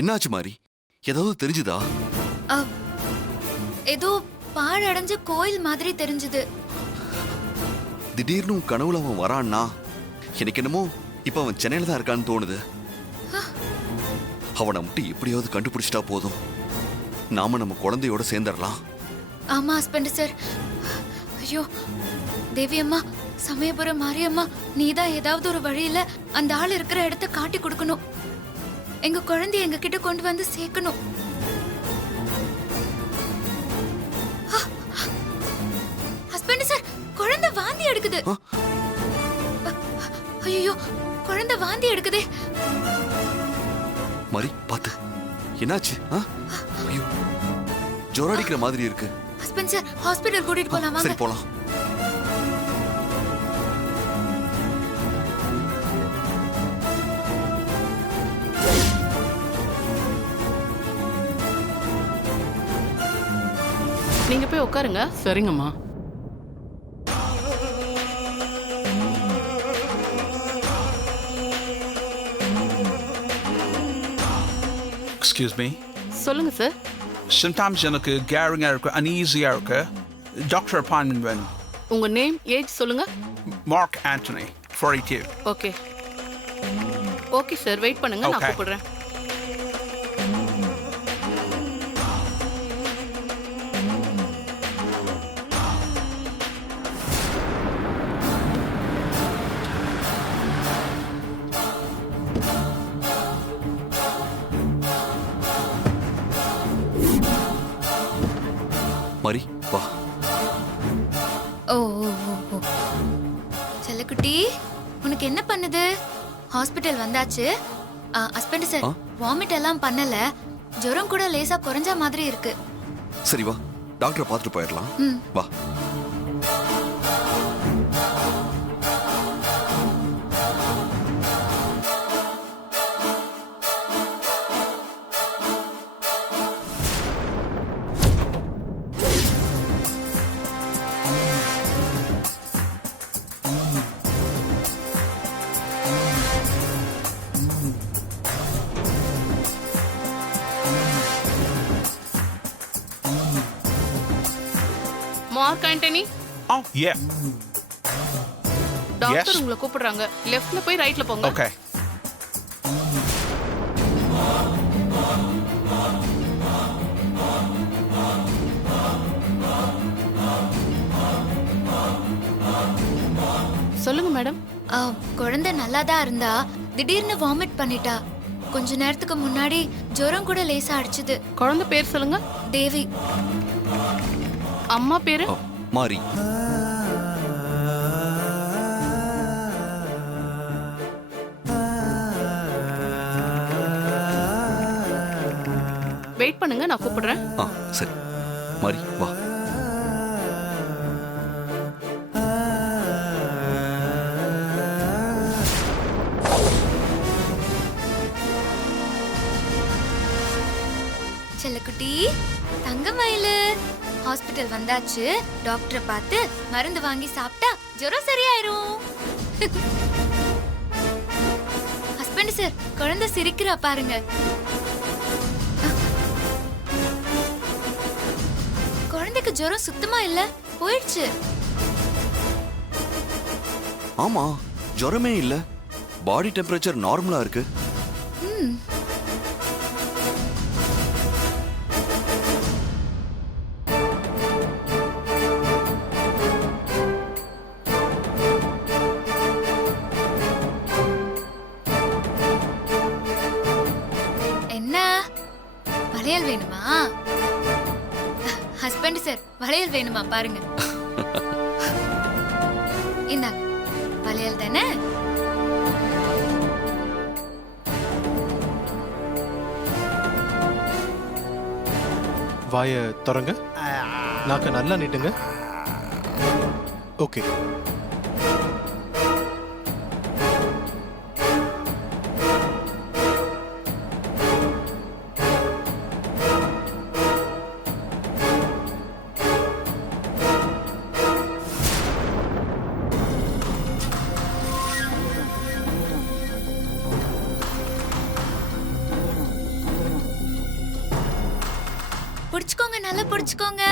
என்னாச்சு மாறி? ஏதாவது தெரிஞ்சுதா? ஏதோ பாழடைஞ்ச கோயில் மாதிரி தெரிஞ்சது. திடீர்னு கனவுல அவன் வரான்னா எனக்கு என்னமோ இப்ப அவன் சென்னையில தான் இருக்கான்னு தோணுது. அவனை மட்டும் எப்படியாவது கண்டுபிடிச்சிட்டா போதும், நாம நம்ம குழந்தையோட சேர்ந்துடலாம். ஆமா ஹஸ்பண்ட் சார். ஐயோ தேவி அம்மா, சமயபுரம் மாரியம்மா, நீதான் ஏதாவது ஒரு வழியில அந்த ஆள் இருக்கிற இடத்த காட்டி கொடுக்கணும். எங்க குழந்தைய எங்க கிட்ட கொண்டு வந்து சேர்க்கணும். ஹஸ்பண்ட் சார், குழந்தை வாந்தி எடுக்குது. ஐயோ குழந்தை வாந்தி எடுக்குதே. மாறி பாத்து, என்னாச்சு? ஐயோ ஜோரம் அடிக்கிற மாதிரி இருக்கு. ஹஸ்பண்ட் சார், ஹாஸ்பிடல் கூட்டிட்டு போலாம் வாங்க. சரி போலாம். நீங்க போய் உட்காருங்க. சரிங்கம்மா. Excuse me. சொல்லுங்க சார். Sometimes எனக்கு கேரிங்கா இருக்கு, அன்ஈஸியா இருக்கு. டாக்டர் அப்பாயின்மெண்ட் வேணும். உங்க நேம், ஏஜ் சொல்லுங்க. Mark Antony, 42. Okay okay sir, wait பண்ணுங்க, நான் Okay. கூப்பிடுறேன். மாறி வா. ஓ ஓ ஓ ஓ. செல்லக்குட்டி, உனக்கு என்ன பண்ணுது? ஹாஸ்பிடல் வந்தாச்சு. ஹஸ்பண்ட் சார், வாமிட் எல்லாம் பண்ணல, ஜுரம் கூட லேசா குறைஞ்ச மாதிரி இருக்கு. சரி வா, டாக்டரை பார்த்துட்டு போயிடலாம். வா. Mark Antony, Oh, yeah. Doctor Yes. உங்களை கூப்பிடுறாங்க. லெஃப்ட்ல போய் ரைட்ல போங்க. Okay. சொல்லுங்க மேடம். குழந்தை நல்லா தான் இருந்தா திடீர்னு வாமிட் பண்ணிட்டா. கொஞ்ச நேரத்துக்கு முன்னாடி ஜுரம் கூட லேசா அடிச்சுது. குழந்தை பேர் சொல்லுங்க. தேவி. அம்மா பேரு? மாறி. வெயிட் பண்ணுங்க, நான் கூப்பிடுறேன். சரி மாறி வா. செல்லக்குட்டி, தங்கமயிலு, ஹாஸ்பிடல் வந்தாச்சு. டாக்டரை பார்த்து மருந்து வாங்கி சாப்பிட்டா ஜுரம் சரியாயிரும். ஹஸ்பண்ட் சார், குழந்தை சிரிக்கிறா பாருங்க. குழந்தைக்கு ஜுரம் சுத்தமா இல்ல, போயிடுச்சு. ஆமா, ஜுரமே இல்ல, பாடி டெம்பரேச்சர் நார்மலா இருக்கு. என்ன வளையல் வேணுமா? ஹஸ்பண்ட் சார், வளையல் வேணுமா பாருங்க. இந்தாங்க, வளையல் தானே? வாயை திறங்க, நாக்க நல்லா நீட்டுங்க. ஓகே. நல்லா புடிச்சுக்கோங்க.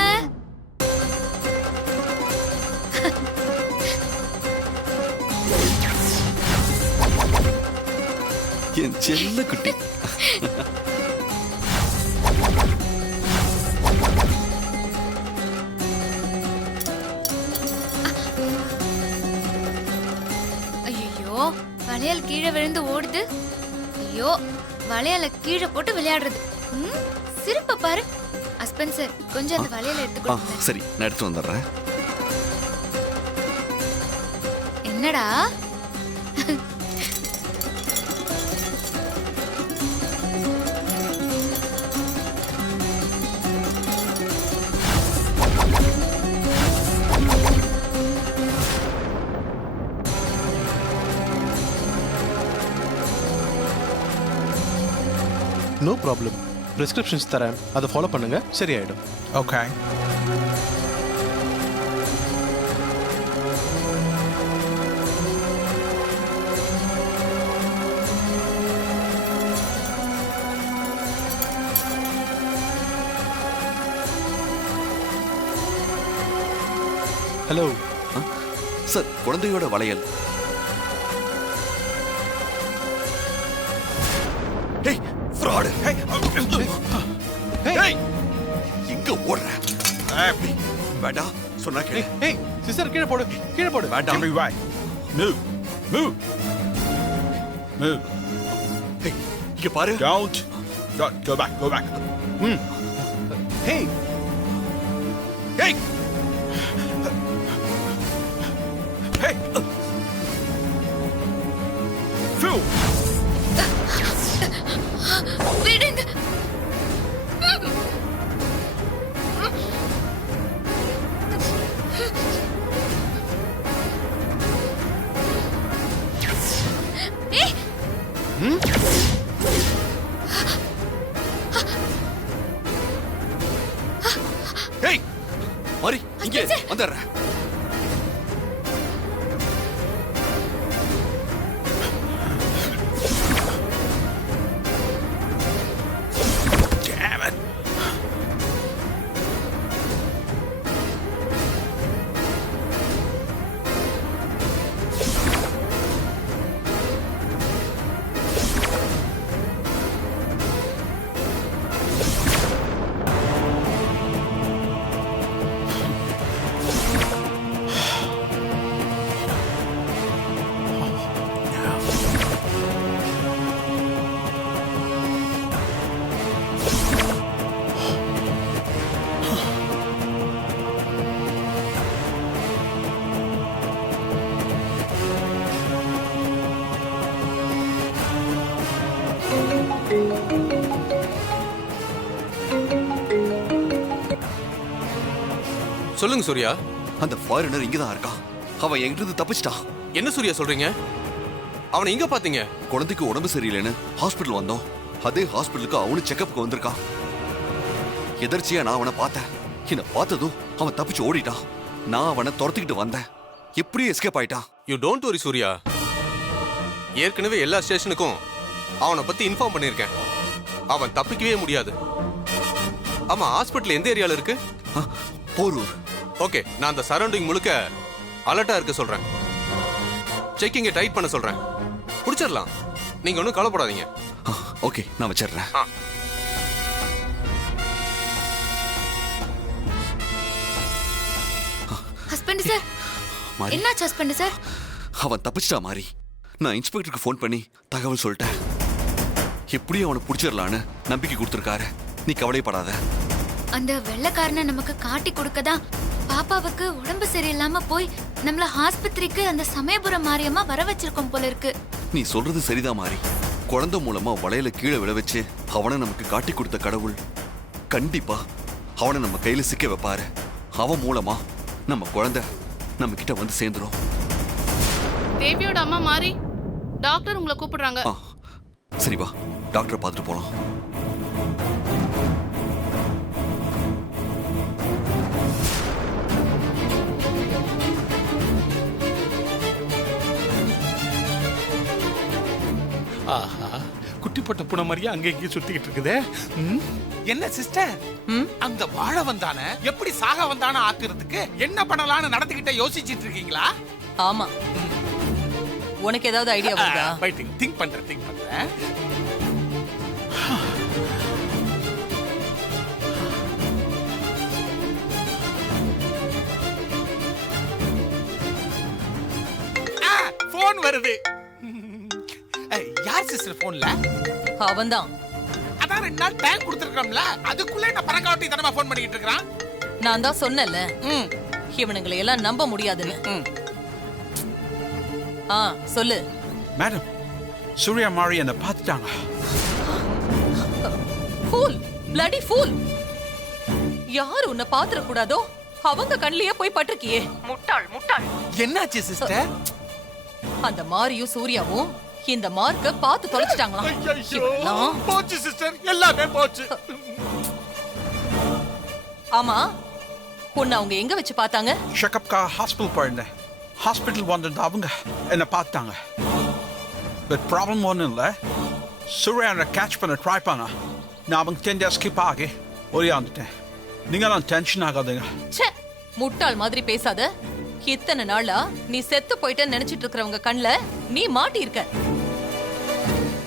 என் செல்ல குட்டி. ஐயோ, வளையல் கீழே விழுந்து ஓடுது. ஐயோ, வளையல கீழே போட்டு விளையாடுறது. சிரிப்ப பாரு. ஹஸ்பண்ட் சார், கொஞ்சம் அந்த வளையல எடுத்து கொடுங்க. சரி, நான் எடுத்து வந்துடுறேன். என்னடா? No problem. பிரிஸ்கிரிப்ஷன்ஸ் தரேன், அதை ஃபாலோ பண்ணுங்க, சரியாயிடும். Okay. ஹலோ. சார், குழந்தையோட வளையல். ஏய், fraud. ஏய், எங்க ஓடுற? வேண்டாம், சொன்னா கேளு. ஏய், சிஸ்டர் கீழே போடு, கீழே போடு. Give me right. Move. Move. Move. ஏய், இங்க பாரு. Don't. Go back. Go back. Hey. ஏய், Hey. Phil. விடுங்க. ஏய். ஏய், மாறி, இங்கே வந்துடுறேன். Damn it. சொல்லுங்க சூர்யா. அந்த ஃபாரினர் இங்கதான் இருக்கான். அவன் எங்கிட்ட தப்பிச்சிட்டான். என்ன சூர்யா சொல்றீங்க? அவனை எங்க பாத்தீங்க? குழந்தைக்கு உடம்பு சரியில்லைன்னு ஹாஸ்பிட்டல் வந்தோம். அதே ஹாஸ்பிட்டலுக்கு அவனு செக்கப்புக்கு வந்திருக்கான். எதர்ச்சியா நான் அவனை பார்த்தேன். என்ன பார்த்ததும் அவன் தப்பிச்சு ஓடிட்டான். நான் அவனை துரத்திக்கிட்டு வந்தேன். எப்படியும் எஸ்கேப் ஆயிட்டான். You don't worry Surya. ஏற்கனவே எல்லா ஸ்டேஷனுக்கும் அவனை பத்தி இன்ஃபார்ம் பண்ணிருக்கேன். அவன் தப்பிக்கவே முடியாது. ஆமா, ஹாஸ்பிட்டல் எந்த ஏரியால இருக்கு? போரூர். ஓகே, நான் அந்த சரௌண்டிங் முழுக்க அலர்ட்டா இருக்க சொல்றேன். செக்கிங்கை டைட் பண்ண சொல்றேன். புடிச்சிடலாம், நீங்க ஒன்றும் கவலைப்படாதீங்க. ஓகே, நான் வச்சிடுறேன். ஹஸ்பண்ட் சார், மாறி, என்னாச்சு ஹஸ்பண்ட் சார்? அவன் தப்பிச்சிட்டா மாறி. நான் இன்ஸ்பெக்டருக்கு ஃபோன் பண்ணி தகவல் சொல்லிட்டேன். எப்படியும் அவனை பிடிச்சிடலான்னு நம்பிக்கை கொடுத்துருக்காரு. நீ கவலைப்படாத. அந்த வெள்ளைக்காரனை நமக்கு காட்டி கொடுக்கதான் பாப்பாவுக்கு உடம்பு சரியில்லாம போய் நம்மள ஆஸ்பத்திரிக்கு அந்த சமயபுரம் மாரியம்மா வர வச்சிருக்கோம் போல இருக்கு. நீ சொல்றது சரிதான் மாறி. குழந்தை மூலமா வளையல கீழே விழ வச்சு அவனை நமக்கு காட்டி கொடுத்த கடவுள் கண்டிப்பா அவனை நம்ம கையில சிக்க வைப்பாரு. அவன் மூலமா நம்ம குழந்தை நம்ம கிட்ட வந்து சேர்ந்துரும். தேவியோட அம்மா மாறி, டாக்டர் உங்களை கூப்பிடுறாங்க. சரி வா, டாக்டரை பார்த்துட்டு போலாம். ஆஹா, குட்டி போட்ட பூனை மாதிரியே அங்க இங்கேயும் சுத்திக்கிட்டு இருக்குதே. என்ன சிஸ்டர், அந்த வாழ வந்தானே எப்படி சாக வந்தானே ஆக்குறதுக்கு என்ன பண்ணலாம்னு நடந்துகிட்ட யோசிச்சிட்டு இருக்கீங்களா? ஆமா. உனக்கு ஏதாவது ஐடியா வருதா? திங்க் பண்றேன். போன் வருது. யார் சிஸ்டர் போன்ல? அவன்தான். அதான் 2 நாள் டைம் கொடுத்துருக்கோம்ல, அதுக்குள்ள என்ன பரங்காட்டி தனமா போன் பண்ணிட்டு இருக்கான். நான் தான் சொன்னேன்ல, இவனுங்களை எல்லாம் நம்ப முடியாதுன்னு. சொல்லு. மேடம், சூர்யா மாரி என்னை பார்த்துட்டாங்க. Fool, bloody fool. யார் உன்னை பாத்துற கூடாதோ அவங்க கண்ணிலேயே போய் பட்டிருக்கியே. முட்டாள் முட்டாள். என்னாச்சு சிஸ்டர்? அந்த மாரியும் சூர்யாவும் இந்த மார்க்க பார்த்து தொலைச்சிட்டாங்களாம். போச்சு சிஸ்டர், எல்லாமே போச்சு. ஆமா, உன்னை அவங்க எங்க வச்சு பார்த்தாங்க? செக்கப்கா ஹாஸ்பிட்டல் போயிருந்தேன். ஹாஸ்பிட்டல் வந்திருந்த அவங்க என்னை பார்த்தாங்க. பட் ப்ராப்ளம் ஒன்றும் இல்லை. சூர்யா என்னை கேட்ச் பண்ண ட்ரை பண்ணா நான் அவங்க 10 days ஸ்கிப் ஆகி ஒரியாந்துட்டேன். நீங்களாம் டென்ஷன் ஆகாதுங்க. ச்சே, முட்டாள் மாதிரி பேசாத. இத்தனை நாளா நீ செத்து போயிட்டேன்னு நினைச்சிட்டு இருக்கிறவங்க கண்ணுல நீ மாட்டியிருக்க.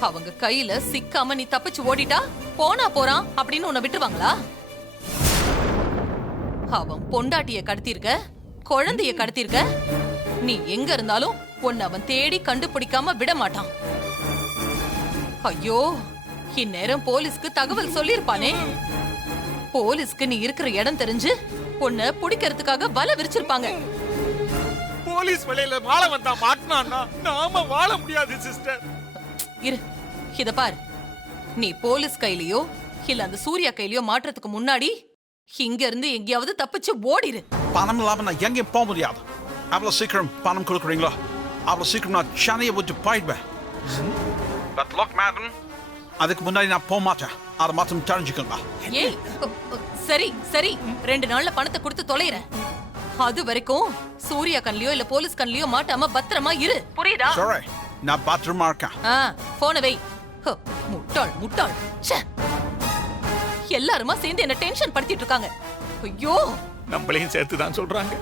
அவங்க கையில சிக்காம நீ தப்பிச்சு ஓடிட்டா போனா போறான் அப்படின்னு உன்னை விட்டுருவாங்களா? அவன் பொண்டாட்டிய கடத்திருக்க, குழந்தைய கடத்திருக்க. நீ எங்க இருந்தாலும் உன்னை அவன் தேடி கண்டுபிடிக்காம விட மாட்டான். ஐயோ, இந்நேரம் போலீஸ்க்கு தகவல் சொல்லிருப்பானே. போலீஸ்க்கு நீ இருக்கிற இடம் தெரிஞ்சு உன்னை பிடிக்கிறதுக்காக வலை விரிச்சிருப்பாங்க. போலீஸ் வலையில வாழ வந்தா மாட்டினான்னா நாம வாழ முடியாது சிஸ்டர். இரு, இத பாரு. நீ போலீஸ் கையிலயோ இல்ல அந்த சூர்யா கையிலயோ மாற்றத்துக்கு முன்னாடி இங்க இருந்து எங்கேயாவது தப்பிச்சு ஓடிரு. பணம் இல்லாம நான் எங்கேயும் போக முடியாது. அவ்வளவு சீக்கிரம் பணம் கொடுக்குறீங்களா? அவ்வளவு சீக்கிரம் நான் சென்னையை விட்டு போயிடுவேன். But look, madam, அதுக்கு முன்னாடி நான் போக மாட்டேன். அதை மாத்திரம் தெரிஞ்சுக்கோங்க. ஏய், சரி சரி, 2 நாள்ல பணத்தை கொடுத்து தொலைறேன். அது வரைக்கும் சூர்யா கண்லயோ இல்ல போலீஸ் கண்லயோ மாட்டாம பத்திரமா இரு. புரியுதா? சரி, நான் பத்திரமா இருக்கேன். போன வை. முட்டாள் முட்டாள். எல்லாருமா சேர்ந்து என்ன டென்ஷன் படுத்திட்டு இருக்காங்க. ஐயோ, நம்மளையும் சேர்த்து தான் சொல்றாங்க.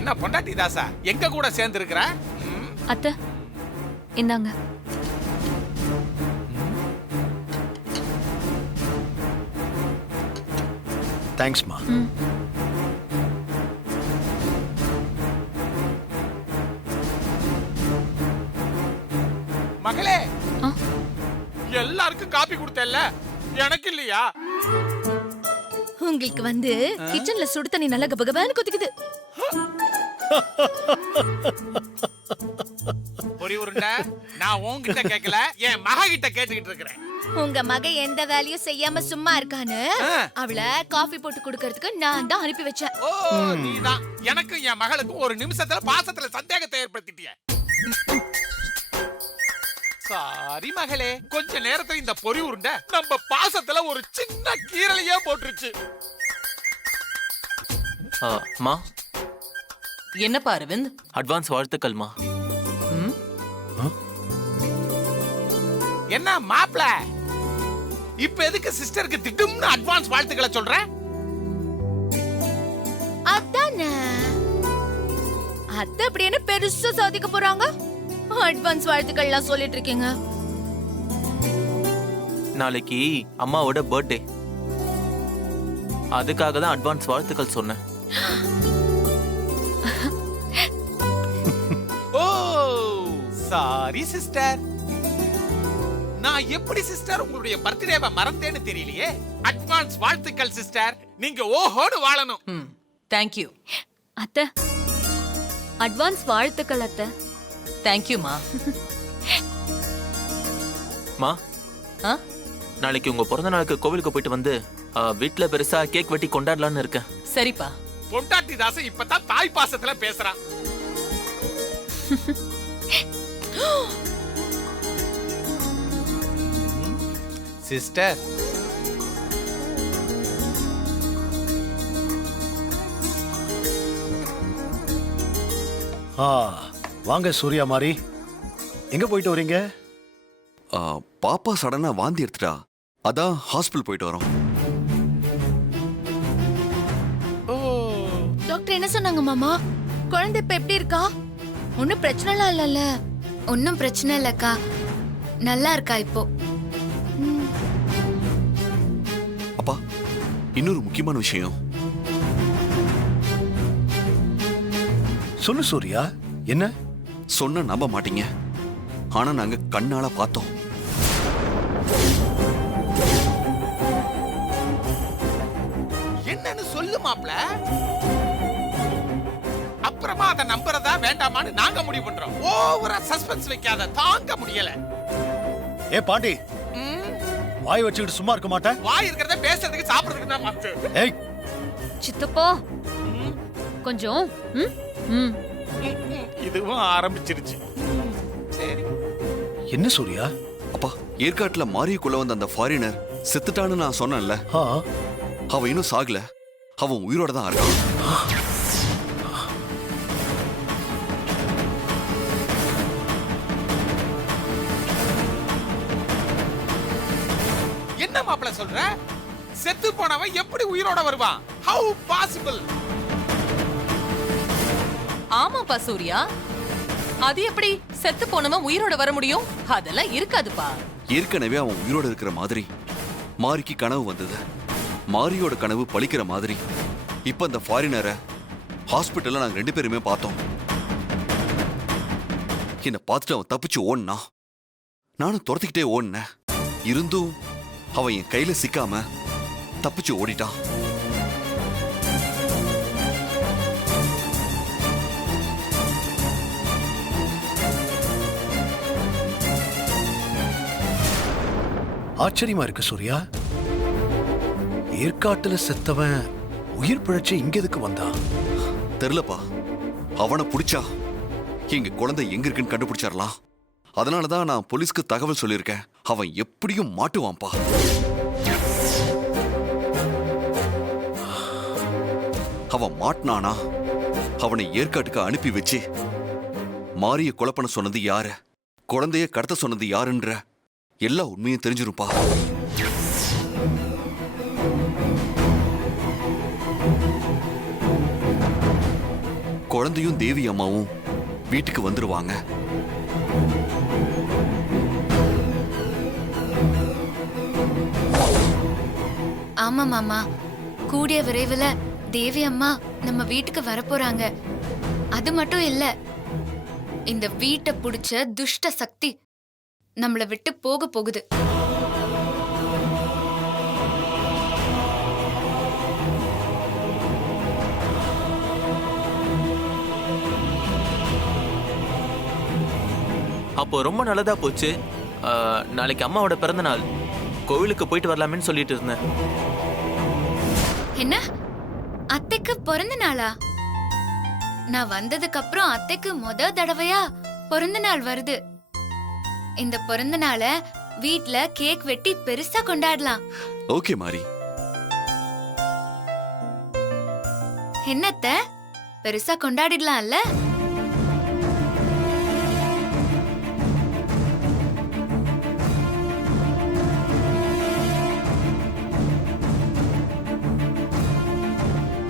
என்ன பொண்டாட்டி தாசா எங்க கூட சேர்ந்து இருக்கிற? அத்தை, இந்தாங்க. தேங்க்ஸ்மா. மகளே, எல்லாருக்கும் காபி கொடுத்தல்ல, எனக்கு இல்லையா? உங்களுக்கு வந்து கிச்சன்ல சுடு தண்ணி நல்லா கபகபான்னு கொதிக்குது. பொரி உருண்டை, நான் உன்கிட்ட கேட்கல, என் மக கிட்ட கேட்டுக்கிட்டு இருக்கிறேன். உங்க மக எந்த வேலையும் செய்யாம சும்மா இருக்கான்னு அவளை காஃபி போட்டு குடுக்கறதுக்கு நான் தான் அனுப்பி வச்சேன். ஓ, நீதான் எனக்கும் என் மகளுக்கும் ஒரு நிமிஷத்துல பாசத்துல சந்தேகத்தை ஏற்படுத்திட்டிய. சாரி மகளே, கொஞ்ச நேரத்துல இந்த பொரி உருண்டை நம்ம பாசத்துல ஒரு சின்ன கீரலையே போட்டுருச்சு. மா, என்னப்பா அரவிந்த்? அட்வான்ஸ் வாழ்த்துக்கள்மா. என்ன மாப்ள, இப்ப எதுக்கு சிஸ்டருக்கு திடும்னு அட்வான்ஸ் வாழ்த்துக்களை சொல்ற? அதானே அத்தை அப்படி என்ன பெருசா சாதிக்க போறாங்க? அட்வான்ஸ் வாழ்த்துக்கள்லாம் சொல்லிட்டு இருக்கீங்க. நாளைக்கு அம்மாவோட பர்த்டே, அதுக்காக தான் அட்வான்ஸ் வாழ்த்துக்கள் சொன்னேன். ஓ, சாரி சிஸ்டர். நான் எப்படி சிஸ்டர் உங்களுடைய பர்த்டேவை மறந்தேன்னு தெரியலையே. அட்வான்ஸ் வாழ்த்துக்கள் சிஸ்டர், நீங்க ஓஹோடு வாழணும். தேங்க் யூ அத்தை. அட்வான்ஸ் வாழ்த்துக்கள் அத்தை. தேங்க் யூ மா. மா, நாளைக்கு உங்க பிறந்த நாளுக்கு கோவிலுக்கு போயிட்டு வந்து வீட்டுல பெருசா கேக் வெட்டி கொண்டாடலாம்னு இருக்கேன். சரிப்பா. பொண்டாட்டி தாச இப்பதான் தாய் பாசத்துல பேசுறான். சிஸ்டர், வாங்க சூர்யா மாறி, எங்க போயிட்டு வரீங்க? பாப்பா சடனா வாந்தி எடுத்துட்டா, அதான் ஹாஸ்பிட்டல் போயிட்டு வரோம். டாக்டர் என்ன சொன்னாங்க மாமா? குழந்தை இப்ப எப்படி இருக்கா? ஒன்னும் பிரச்சனைலாம் இல்லல்ல? ஒன்னும் பிரச்சனை இல்லக்கா, நல்லா இருக்கா இப்போ. அப்பா, இன்னொரு முக்கியமான விஷயம். சொல்லு சூர்யா, என்ன? சொன்னா நம்ப மாட்டீங்க, ஆனா நாங்க கண்ணால பார்த்தோம். என்னன்னு சொல்லு மாப்ள. அப்புறமா அதை நம்புறதா வேண்டாமான்னு நாங்க முடிவு பண்றோம். ஓவரா சஸ்பென்ஸ் வைக்காத, தாங்க முடியல. ஏ பாண்டி, வாய் வச்சுக்கிட்டு சும்மா இருக்க மாட்டேன். வாய் இருக்கிறத பேசுறதுக்கு சாப்பிடுறதுக்கு தான் மாப்ள. ஏய் சித்தப்பா கொஞ்சம் இதுவும் ஆரம்பிச்சிருச்சு. சரி. என்ன சூர்யா? அப்பா, ஏற்காட்டுல மாரியக்குள்ள வந்த அந்த ஃபாரினர் செத்துட்டான்னு நான் சொன்னேன்ல, ஆ, அவன் இன்னும் சாகல, அவன் உயிரோட தான் இருக்கான். என்ன மாப்ள சொல்ற? செத்து போனவன் எப்படி உயிரோட வருவான்? How possible? ஆமாப்பா சூர்யா, அது எப்படி செத்து போனவன் உயிரோட வர முடியும்? அதெல்லாம் இருக்காதுப்பா. ஏற்கனவே அவன் உயிரோட இருக்கிற மாதிரி மாரிக்கு கனவு வந்தது. மாரியோட கனவு பலிக்கிற மாதிரி இப்ப அந்த ஃபாரினரை ஹாஸ்பிட்டல்ல நாங்க 2 பேருமே பார்த்தோம். என்ன பார்த்துட்டு அவன் தப்பிச்சு ஓடுனா, நானும் துரத்திக்கிட்டே ஓடினேன். இருந்தும் அவன் என் கையில சிக்காம தப்பிச்சு ஓடிட்டான். ஆச்சரியமா இருக்கு சூர்யா. ஏற்காட்டுல செத்தவன் உயிர் பிழைச்சு இங்க எதுக்கு வந்தான்? தெரியலப்பா, அவனை பிடிச்சா எங்க குழந்தை எங்க இருக்குன்னு கண்டுபிடிச்சிடலாம். அதனாலதான் நான் போலீஸ்க்கு தகவல் சொல்லியிருக்கேன். அவன் எப்படியும் மாட்டுவான்ப்பா. அவன் மாட்டினானா அவனை ஏற்காட்டுக்கு அனுப்பி வச்சு மாரிய கொலை பண்ண சொன்னது யாரு, குழந்தைய கடத்த சொன்னது யாருன்ற எல்லா உண்மையும் தெரிஞ்சிருப்பா. குழந்தையும் தேவி அம்மாவும் வீட்டுக்கு வந்துருவாங்க. ஆமா மாமா, கூடிய விரைவில் தேவி அம்மா நம்ம வீட்டுக்கு வரப்போறாங்க. அது மட்டும் இல்ல, இந்த வீட்டை புடிச்ச துஷ்ட சக்தி நம்மள விட்டு போக போகுது. அப்போ ரொம்ப நல்லதா போச்சு. நாளைக்கு அம்மாவோட பிறந்த நாள், கோவிலுக்கு போயிட்டு வரலாமேன்னு சொல்லிட்டு இருந்தேன். என்ன, அத்தைக்கு பிறந்த நாளா? நான் வந்ததுக்கு அப்புறம் அத்தைக்கு தடவையா பிறந்த நாள் வருது. இந்த பிறந்த நாள வீட்ல கேக் வெட்டி பெருசா கொண்டாடலாம். ஓகே மாரி. என்னத்த பெருசா கொண்டாடிடலாம்ல?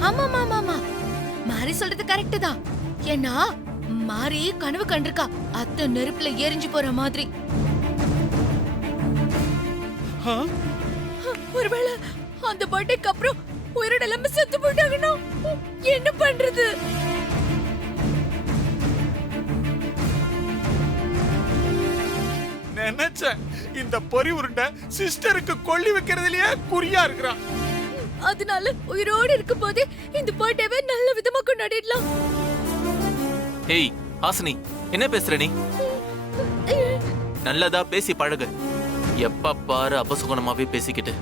ஆமா மாமா, மாரி சொல்றது கரெக்ட் தான். ஏன்னா மாரி கனவு கண்டிருக்கா, அத்தை நெருப்புல எரிஞ்சு போற மாதிரி. ஒருவேளை அந்த பர்த்டேக்கு அப்புறம் உயிரோட எல்லாமே செத்து போயிட்டாங்கன்னா என்ன பண்றது? நினைச்சேன் இந்த பொறி உருண்டை சிஸ்டருக்கு கொள்ளி வைக்கிறதுலயே குறியா இருக்கிறான். அதனால உயிரோடு இருக்கும் போதே இந்த பர்த்டேவை நல்ல விதமா கொண்டாடிடலாம். ஏய் ஹாசினி, என்ன பேசுற நீ? நல்லதா பேசி பழகு. எப்ப பாரு அபசுகுணமாவே பேசிக்கிட்டு.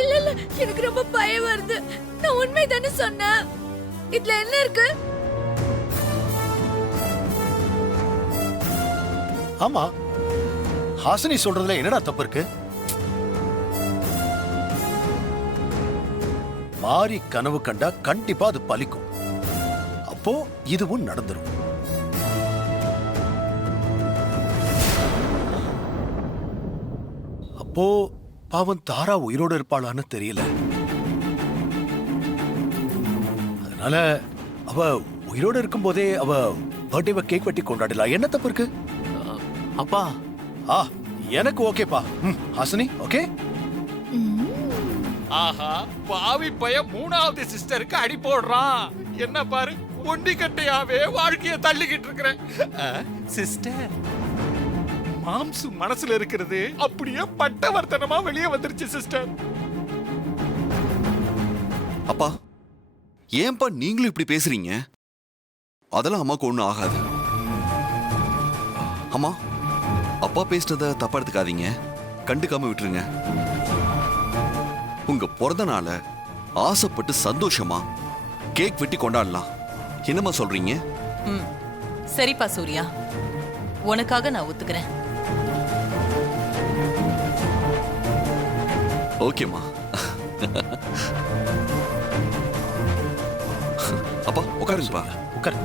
இல்ல இல்ல, எனக்கு ரொம்ப பயம் வருது. நான் உண்மை தானே சொன்னேன். இதுல என்ன இருக்கு? ஆமா, ஹாசினி சொல்றதுல என்னடா தப்பு இருக்கு? மாரி கனவு கண்டா கண்டிப்பா அது பலிக்கும். அப்போ இதுவும் நடந்துரும். அப்போ பாவம் தாரா உயிரோட இருப்பாளான்னு தெரியல. அதனால அவ உயிரோட இருக்கும்போதே அவ பர்த்டேவை கேக் வெட்டி கொண்டாடலாம். என்ன தப்பு இருக்கு? அப்பா எனக்கு ஓகேப்பா. ஹாசினி ஓகே. ஆஹா, பாவி பைய 3வது சிஸ்டருக்கு அடி போடுறான். என்ன பாரு, ஒண்டி கட்டையாவே வாழ்க்கைய தள்ளிக்கிட்டு இருக்கிறேன். சிஸ்டர், மாம்சு மனசுல இருக்கிறது அப்படியே பட்டவர்த்தனமா வெளியே வந்துருச்சு சிஸ்டர். அப்பா ஏன்பா நீங்களும் இப்படி பேசுறீங்க? அதெல்லாம் அம்மாக்கு ஒண்ணும் ஆகாது. அம்மா, அப்பா பேசுறத தப்பா எடுத்துக்காதீங்க, கண்டுக்காம விட்டுருங்க. உங்க பிறந்த நாள ஆசைப்பட்டு சந்தோஷமா கேக் வெட்டி கொண்டாடலாம். என்னம்மா சொல்றீங்க? சரிப்பா சூர்யா, உனக்காக நான் ஒத்துக்கிறேன். ஓகேம்மா. அப்பா உட்காருங்கப்பா. உட்கார்.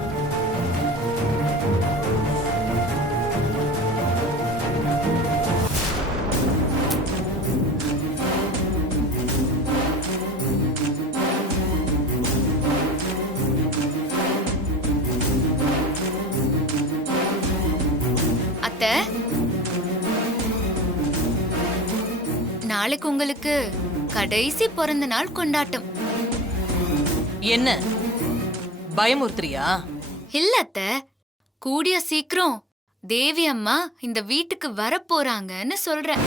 அத்தை, நாளைக்கு உங்களுக்கு கடைசி பிறந்த நாள் கொண்டாட்டம். என்ன பயமுறுத்துறியா? இல்ல அத்தை, கூடிய சீக்கிரம் தேவி அம்மா இந்த வீட்டுக்கு வரப்போறாங்கன்னு சொல்றேன்.